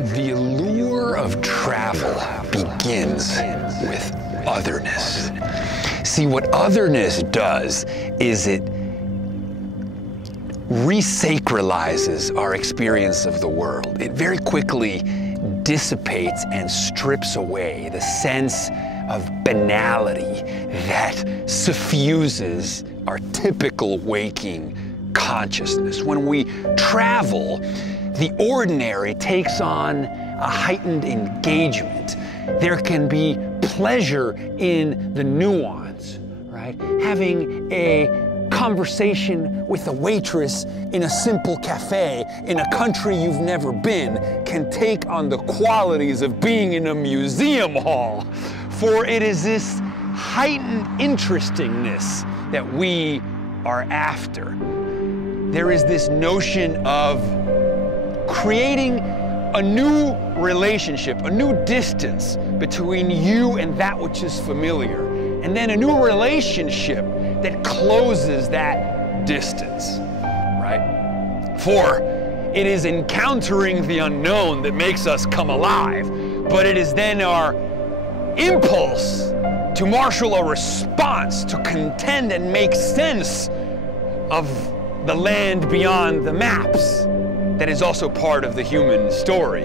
The allure of travel begins with otherness. See, what otherness does is it resacralizes our experience of the world. It very quickly dissipates and strips away the sense of banality that suffuses our typical waking consciousness. When we travel, the ordinary takes on a heightened engagement. There can be pleasure in the nuance, right? Having a conversation with a waitress in a simple cafe in a country you've never been can take on the qualities of being in a museum hall. For it is this heightened interestingness that we are after. There is this notion of creating a new relationship, a new distance between you and that which is familiar, and then a new relationship that closes that distance, right? For it is encountering the unknown that makes us come alive, but it is then our impulse to marshal a response, to contend and make sense of the land beyond the maps that is also part of the human story.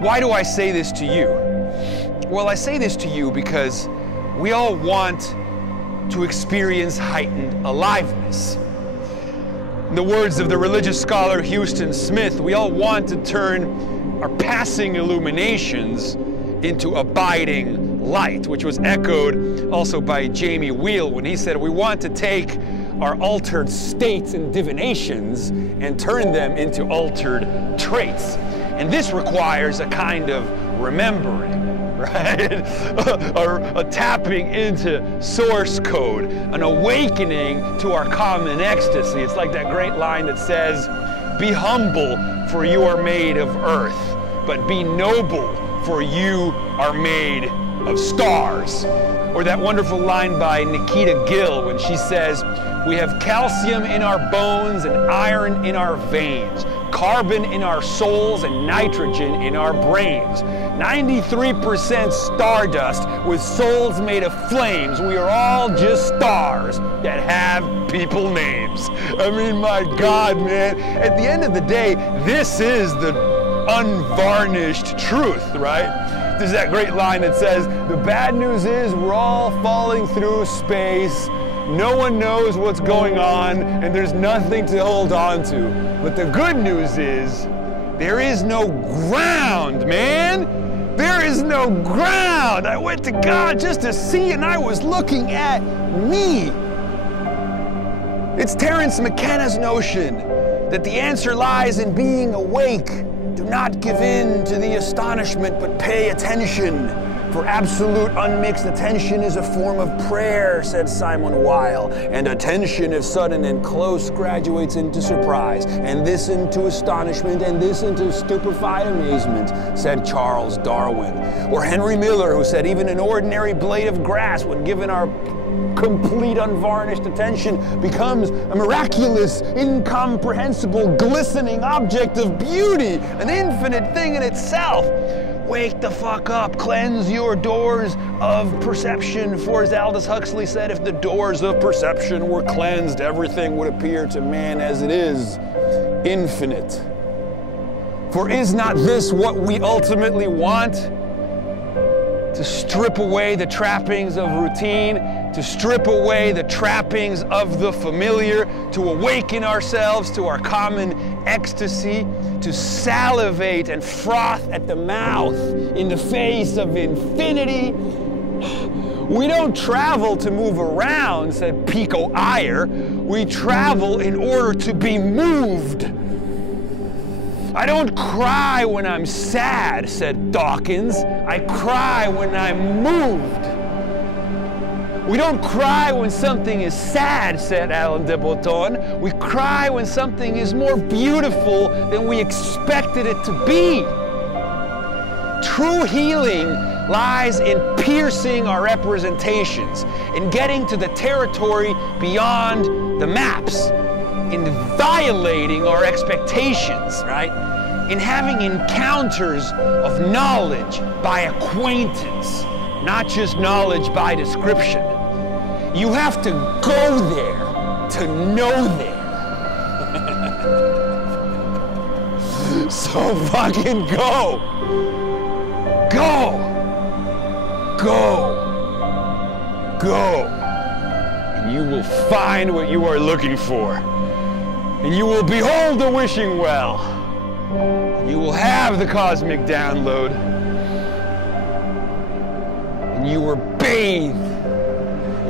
Why do I say this to you? Well, I say this to you because we all want to experience heightened aliveness. In the words of the religious scholar Houston Smith, we all want to turn our passing illuminations into abiding light, which was echoed also by Jamie Wheal when he said we want to take our altered states and divinations and turn them into altered traits. And this requires a kind of remembering, right? a tapping into source code, an awakening to our common ecstasy. It's like that great line that says, "Be humble, for you are made of earth, but be noble, for you are made of stars." Or that wonderful line by Nikita Gill when she says, "We have calcium in our bones and iron in our veins, carbon in our souls and nitrogen in our brains. 93% stardust with souls made of flames. We are all just stars that have people names." I mean, my God, man. At the end of the day, this is the unvarnished truth, right? There's that great line that says, "The bad news is we're all falling through space. No one knows what's going on, and there's nothing to hold on to. But the good news is, there is no ground, man. There is no ground." I went to God just to see, and I was looking at me. It's Terence McKenna's notion that the answer lies in being awake. Do not give in to the astonishment, but pay attention. For absolute unmixed attention is a form of prayer, said Simon Weil. And attention, if sudden and close, graduates into surprise, and this into astonishment, and this into stupefied amazement, said Charles Darwin. Or Henry Miller, who said even an ordinary blade of grass, when given our complete unvarnished attention, becomes a miraculous, incomprehensible, glistening object of beauty, an infinite thing in itself. Wake the fuck up, cleanse your doors of perception, for as Aldous Huxley said, if the doors of perception were cleansed, everything would appear to man as it is, infinite. For is not this what we ultimately want? To strip away the trappings of routine, to strip away the trappings of the familiar, to awaken ourselves to our common ecstasy, to salivate and froth at the mouth in the face of infinity. We don't travel to move around, said Pico Iyer. We travel in order to be moved. I don't cry when I'm sad, said Dawkins. I cry when I'm moved. We don't cry when something is sad, said Alain de Botton. We cry when something is more beautiful than we expected it to be. True healing lies in piercing our representations, in getting to the territory beyond the maps, in violating our expectations, right? in having encounters of knowledge by acquaintance, not just knowledge by description. You have to go there to know there. So fucking go! Go! Go! Go! And you will find what you are looking for. And you will behold the wishing well. You will have the cosmic download. And you were bathed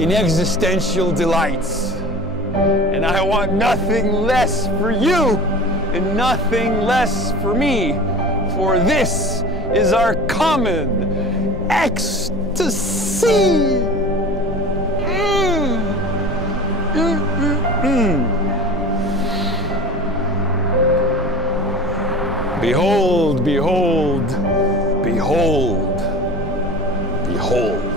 in existential delights. And I want nothing less for you and nothing less for me, for this is our common ecstasy. Behold, behold, behold, behold.